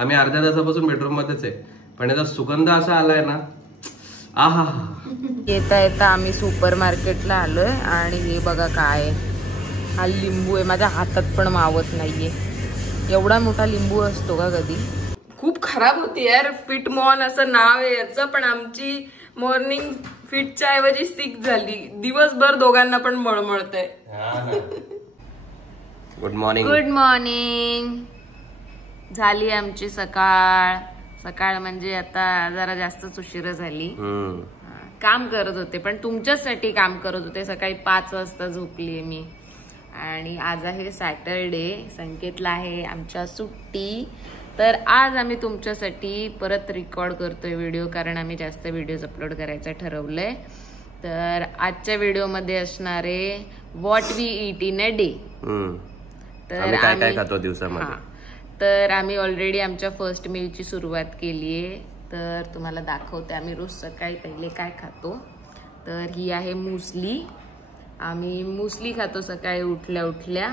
आम्ही अर्ध्या तासापासून बेडरूम मध्येच आहे, पण याचा सुगंध असा आलाय ना, आहा. येता येता आम्ही सुपर मार्केटला आलोय आणि हे बघा काय, हा लिंबू आहे, माझ्या हातात पण मावत नाहीये. एवढा मोठा लिंबू असतो का कधी? खूप खराब होती यार. फिट मॉर्न असं नाव आहे याचं, पण आमची मॉर्निंग फिटच्या ऐवजी सिक झाली. दिवसभर दोघांना पण मळमळतंय. Good morning. Good morning. झाली आमची सकाळ. सकाळ म्हणजे आता जरा जास्तच उशीर झाली. काम करत होते, पण तुमच्यासाठी काम करत होते. सकाळी 5 वाजता झोपली मी. आणि आज आहे सॅटरडे, संकेतला आहे आमच्या सुट्टी. तर आज आम्ही तुमच्यासाठी परत रेकॉर्ड करतोय व्हिडिओ, कारण आम्ही जास्त व्हिडिओज अपलोड करायचं ठरवलंय. तर आजच्या व्हिडिओमध्ये असणारे what we eat in a day. तर काय काय खातो दिवसामध्ये. तर आम्ही ऑलरेडी आमच्या फर्स्ट मीलची सुरुवात केलीये. तर तुम्हाला दाखवते आम्ही रोज सकाळी पहिले काय खातो. तर ही आहे मुसली. आम्ही मुसली खातो सकाळी उठल्या उठल्या.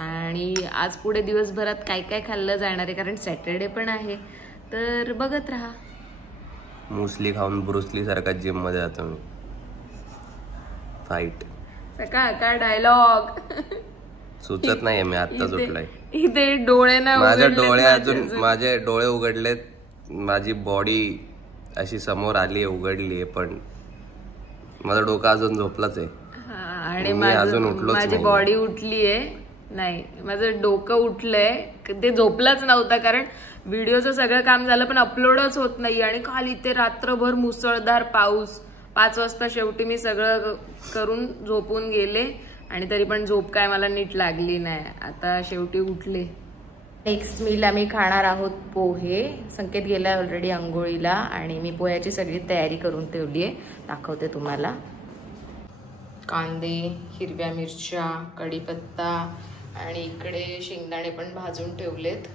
आणि आज पुढे दिवसभरात काय काय खाल्लं जाणार आहे, कारण सॅटरडे पण आहे. तर बघत राहा. मुसली खाऊन ब्रुसली सारखा जिम मध्ये जातो मी. फाईट सकाळ का डायलॉग सुचत नाहीये. मी आत्ताच उठलाय. इथे डोळे ना, माझे डोळे उघडलेत. माझी बॉडी अशी समोर आली उघडली, पण माझं डोकं अजून झोपलंच आहे. आणि माझी बॉडी उठलीये. नाही, माझं डोकं उठलंय. ते झोपलंच नव्हतं, कारण व्हिडिओचं सगळं काम झालं पण अपलोडच होत नाही. आणि काल इथे रात्रभर मुसळधार पाऊस. 5 वाजता शेवटी मी सगळं करून झोपून गेले, आणि तरी पण झोप काय मला नीट लागली नाही. आता शेवटी उठले. नेक्स्ट मील आम्ही खाणार आहोत पोहे. संकेत गेला ऑलरेडी आंघोळीला, आणि मी पोह्याची सगळी तयारी करून ठेवली आहे. दाखवते तुम्हाला. कांदे, हिरव्या मिरच्या, कढीपत्ता, आणि इकडे शेंगदाणे पण भाजून ठेवलेत.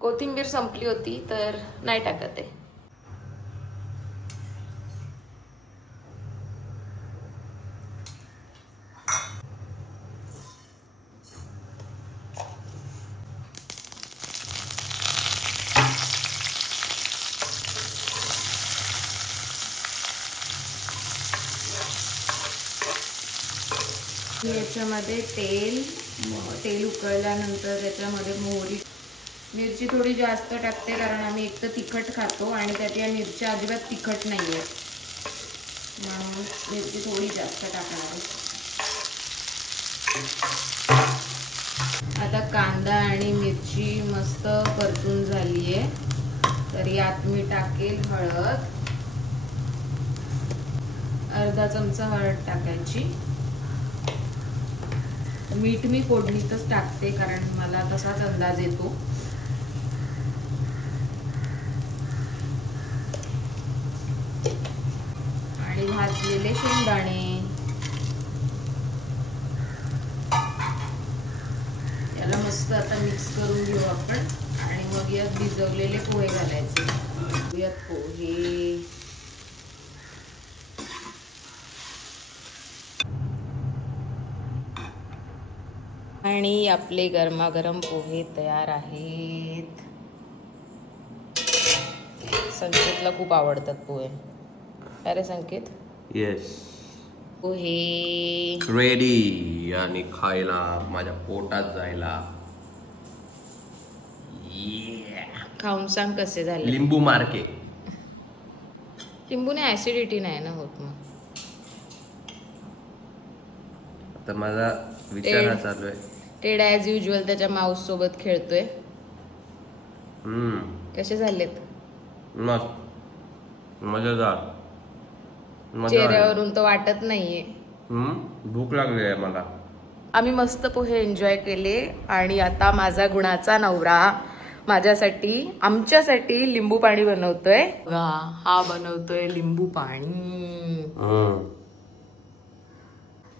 कोथिंबीर संपली होती तर नाही टाकत आहे. याच्यामध्ये तेल उकळल्यानंतर त्याच्यामध्ये मोहरी, मिरची थोडी जास्त टाकते, कारण आम्ही एक तर तिखट खातो आणि त्यात या मिरच्या अजिबात तिखट नाही आहेत, म्हणून मिरची थोडी जास्त टाकणार. आता कांदा आणि मिरची मस्त परतून झाली आहे. तर यात मी टाकेल हळद. अर्धा चमचा हळद टाकायची. मीठ मी फोडणीतच टाकते, कारण मला तसाच अंदाज येतो. आणि भाजलेले शेंगदाणे. याला मस्त आता मिक्स करून घेऊ आपण. आणि मग यात भिजवलेले पोहे घालायचे. यात पोहे, आणि आपले गरमागरम पोहे तयार आहेत. संकेतला खूप आवडतात पोहे. अरे संकेत. येस. पोहे रेडी आणि खायला माझ्या पोटात जायला. खाऊन सांग कसे झाले. लिंबू मार्के. लिंबूने ऍसिडिटी नाही ना होत. मग आता माझा विचार हा चालू आहे. टेड ॲज युजल त्याच्या माऊस सोबत खेळतोय. कसे झालेत. मस्त, मजेदार. चेहऱ्यावरून तर वाटत नाहीये. भूक लागली आहे मला. आम्ही मस्त पोहे एन्जॉय केले. आणि आता माझा गुणाचा नवरा माझ्यासाठी, आमच्यासाठी लिंबू पाणी बनवतोय. हा बनवतोय लिंबू पाणी.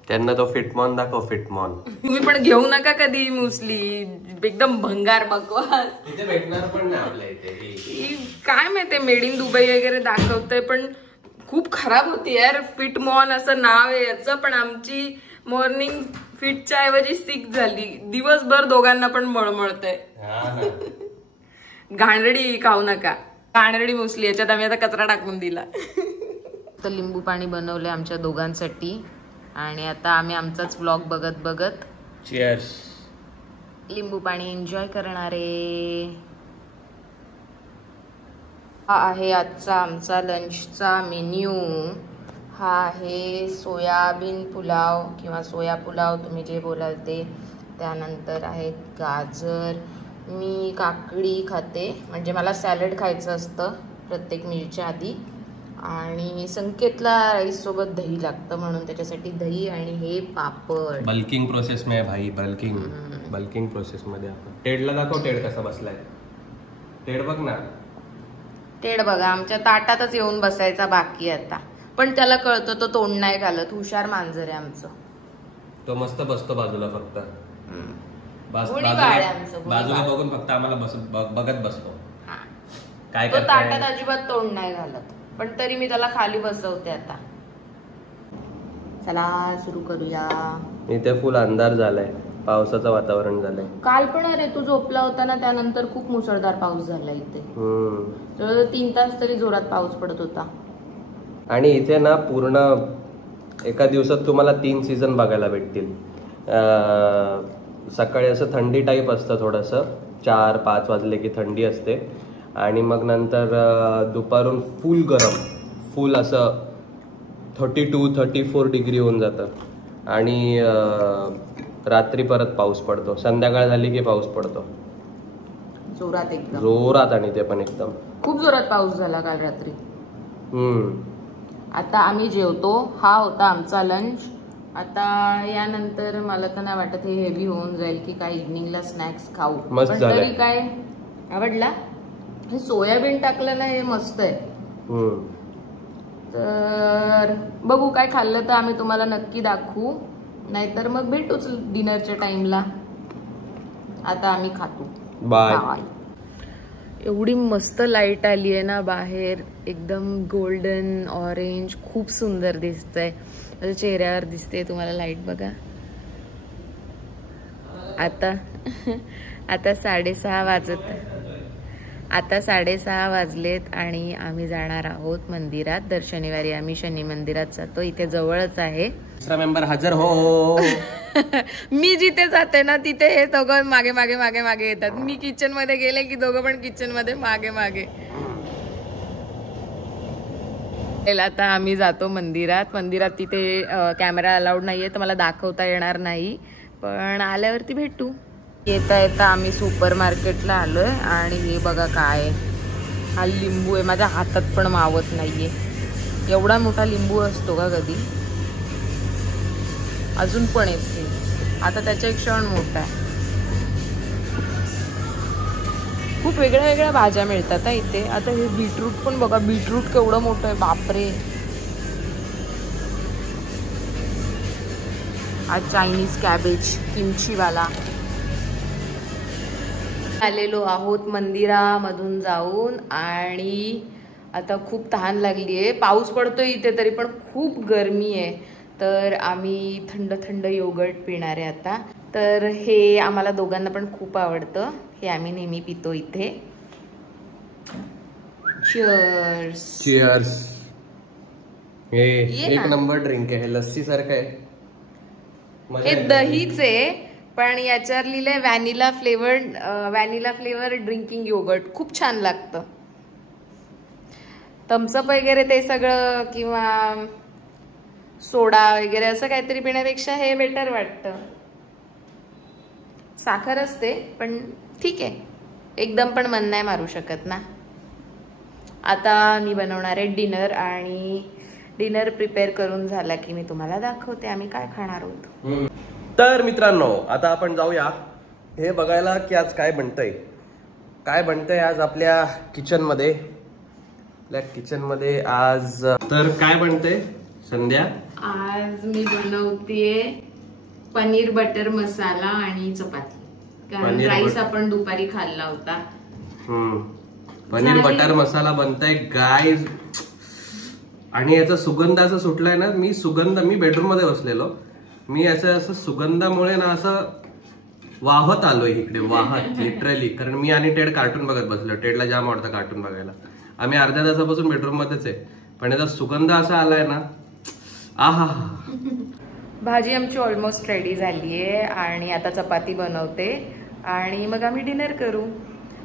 त्यांना तो फिटमॉन दाखव. फिटमॉन तुम्ही पण घेऊ नका कधी मुसली. एकदम भंगार बकवास. इथे भेटणार पण नाही आपल्या इथे. काय माहिती मेड इन दुबई वगैरे दाखवतोय, पण खूप खराब होती यार. फिट मॉर्न असं नाव आहे याचं, पण आमची मॉर्निंग फिटच्या ऐवजी सिक झाली. दिवसभर दोघांना पण मळमळतंय. घाणरडी खाऊ नका, घाणरडी मुसली. याच्यात आम्ही आता कचरा टाकून दिला. तर लिंबू पाणी बनवलंय आमच्या दोघांसाठी आणि आता आम्ही आमचाच व्लॉग बघत बघत चीयर्स लिंबू पाणी एन्जॉय करणारे. हा आहे आजचा आमचा लंचचा मेन्यू. हा आहे सोयाबीन पुलाव किंवा सोया पुलाव, तुम्ही जे बोलाल ते. त्यानंतर आहे गाजर. मी काकडी खाते, म्हणजे मला सॅलड खायचं असतं प्रत्येक मीलच्या आधी. आणि संकेतला राईस सोबत दही लागतं, म्हणून त्याच्यासाठी दही आणि हे पापड. बल्किंग प्रोसेस में भाई, बल्किंग प्रोसेस मध्ये. आपण टेडला दाखव, टेड कसा बसलाय. टेड बघ ना. टेड बघा, आमच्या ताटातच येऊन बसायचा बाकी आता. पण त्याला कळतं, तो तोंड नाही घालत. हुशार मांजर आहे आमचं. तो मस्त बसतो बाजूला फक्त. बाजूला बघून फक्त आम्हाला बघत बसतो. काय तो ताटात अजिबात तोंड नाही घालत, पण तरी मी त्याला खाली बसवते आता. चला सुरू करूया. इथे फुल अंधार झालाय, पावसाचं वातावरण झालंय. काल पण अरे तू झोपला होता ना, त्यानंतर खूप मुसळधार पाऊस झाला इथे. जवळजवळ 3 तास तरी जोरात पाऊस पडत होता. आणि इथे ना पूर्ण एका दिवसात तुम्हाला 3 सीझन बघायला भेटतील. सकाळी असं थंडी टाईप असतं थोडंसं, 4-5 वाजले की थंडी असते. आणि मग नंतर दुपारून फुल गरम, फुल असं 32-34 डिग्री होऊन जातं. आणि रात्री परत पाऊस पडतो. संध्याकाळ झाली की पाऊस पडतो जोरात, एकदम जोरात. आणि ते पण एकदम खूप जोरात पाऊस झाला काल रात्री. आता आम्ही जेवतो. हा होता आमचा लंच. आता यानंतर मला तर नाही वाटत हे हेवी होऊन जाईल की काय इव्हनिंगला स्नॅक्स खाऊ. पण तरी काय आवडला हे सोयाबीन टाकलं ना, हे मस्त आहे. तर बघू काय खाल्लं तर आम्ही तुम्हाला नक्की दाखवू, नाहीतर मग भेटूच डिनरच्या टाइमला. आता आम्ही खातो. बाय. एवढी मस्त लाईट आली आहे ना बाहेर, एकदम गोल्डन ऑरेंज, खूप सुंदर दिसतंय. माझ्या चेहऱ्यावर दिसते तुम्हाला लाईट बघा. आता 6:30 वाजलेत आणि आम्ही जाणार आहोत मंदिरात. दर शनिवारी आम्ही शनी मंदिरात जातो, इथे जवळच आहे. दुसरा मेंबर हजर हो. मी जिथे जाते ना तिथे हे दोघं मागे मागे मागे मागे येतात. मी किचन मध्ये गेले की दोघं पण किचन मध्ये मागे मागे. आता आम्ही जातो मंदिरात. तिथे कॅमेरा अलाउड नाहीये, तर मला दाखवता येणार नाही, पण आल्यावरती भेटू. येता येता आम्ही सुपर मार्केटला आलोय आणि हे बघा काय, हा लिंबू आहे. माझ्या हातात पण मावत नाहीये. एवढा मोठा लिंबू असतो का कधी? अजून पण येते. आता त्याच्या एक क्षण मोठा आहे. खूप वेगळ्या वेगळ्या भाज्या मिळतात इथे. आता हे बीटरूट पण बघा, बीटरूट केवढं मोठं आहे, बापरे. हा चायनीज कॅबेज, किमचीवाला. आलेलो आहोत मंदिरामधून जाऊन आणि आता खूप तहान लागली आहे. पाऊस पडतोय इथे तरी पण खूप गरमी आहे. तर आम्ही थंड थंड योगर्ट पिणार आहे आता. तर हे आम्हाला दोघांना पण खूप आवडतं. हे आम्ही नेहमी पितो इथे. चिअर्स. चिअर्स. हे एक नंबर ड्रिंक आहे. हे लस्सी सारखं आहे. हे दहीच आहे, पण याच्यावर लिहिलंय व्हॅनिला फ्लेवर ड्रिंकिंग योगर्ट. खूप छान लागतं. थम्सअप वगैरे ते सगळं किंवा सोडा वगैरे असं काहीतरी पिण्यापेक्षा हे बेटर वाटतं. साखर असते पण ठीक आहे, एकदम पण मन नाही मारू शकत ना. आता मी बनवणार आहे डिनर आणि डिनर प्रिपेअर करून झाला की मी तुम्हाला दाखवते आम्ही काय खाणार आहोत. तर मित्रांनो, आता आपण जाऊया हे बघायला की आज काय बनतंय आज आपल्या किचन मध्ये. आज तर काय बनतंय संध्या? आज मी बनवतेय पनीर बटर मसाला आणि चपाती, कारण राईस आपण दुपारी खाल्ला होता. पनीर बटर मसाला बनताय गाईज. आणि याचा सुगंध असा सुटलाय ना, मी बेडरूम मध्ये बसलेलो मी असं सुगंधामुळे ना असं वाहत आलोय इकडे, वाहत लिटरली. कारण मी आणि टेड कार्टून बघत बसलो. टेडला जाम आवडतं कार्टून बघायला. आम्ही अर्ध्या तासापासून बेडरूम मध्येच आहे, पण याचा सुगंध असा आलाय ना, आहा. भाजी आमची ऑलमोस्ट रेडी झालीये आणि आता चपाती बनवते आणि मग आम्ही डिनर करू.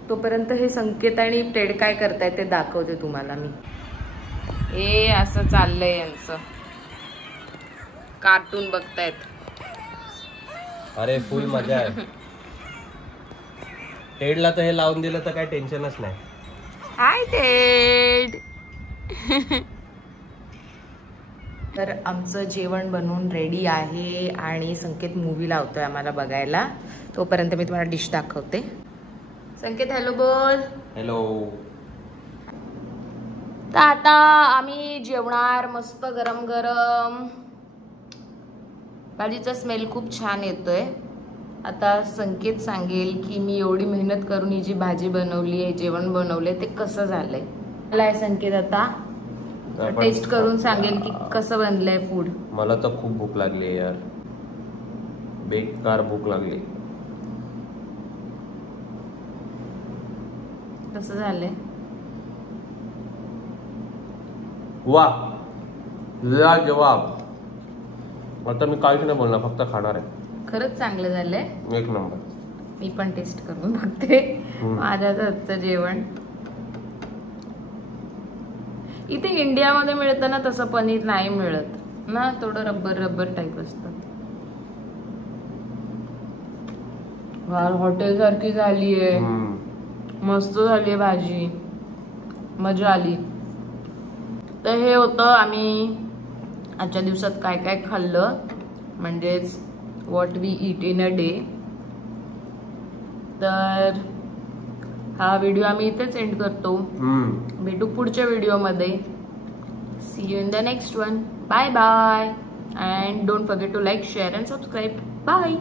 तोपर्यंत हे संकेत आणि टेड काय करतायत ते दाखवते तुम्हाला मी. हे असं चाललंय यांचं, कार्टून बघतायत. अरे फुल मजा आहे. टेडला तर हे लावून दिलं तर काय टेन्शनच नाही. हाय टेड. तर आमचं जेवण बनवून रेडी आहे आणि संकेत मूवी लावतोय आम्हाला बघायला. तोपर्यंत मी तुम्हाला डिश दाखवते. संकेत हॅलो बोल. हॅलो. तर आता आम्ही जेवणार मस्त गरम गरम. भाजीचा स्मेल खूप छान येतोय. आता संकेत सांगेल की मी एवढी मेहनत करून ही जी भाजी बनवली आहे, जेवण बनवले ते कसं झालंय. मला संकेत आता टेस्ट करून सांगेल की कसं बनलंय फूड. मला तर खूप भूक लागली यार, बेकार भूक लागली. कसं झालंय. वा, लाजवाब. आता मी काहीच नाही बोलणार, फक्त खाणार आहे. खरंच चांगलं झालंय, एक नंबर. मी पण टेस्ट करून बघते माझ्या हातचं जेवण. इथे इंडियामध्ये मिळतं ना तसं पनीर नाही मिळत ना, थोडं रब्बर रब्बर टाईप असतं. हॉटेल सारखी झालीये, मस्त झालीये भाजी, मजा आली. तर हे होतं आम्ही आजच्या दिवसात काय काय खाल्लं, म्हणजेच what we eat in a day. तर हा व्हिडिओ आम्ही इथेच एंड करतो. भेटू पुढच्या व्हिडिओमध्ये. See you in the next one. Bye bye and don't forget to like, share and subscribe. Bye.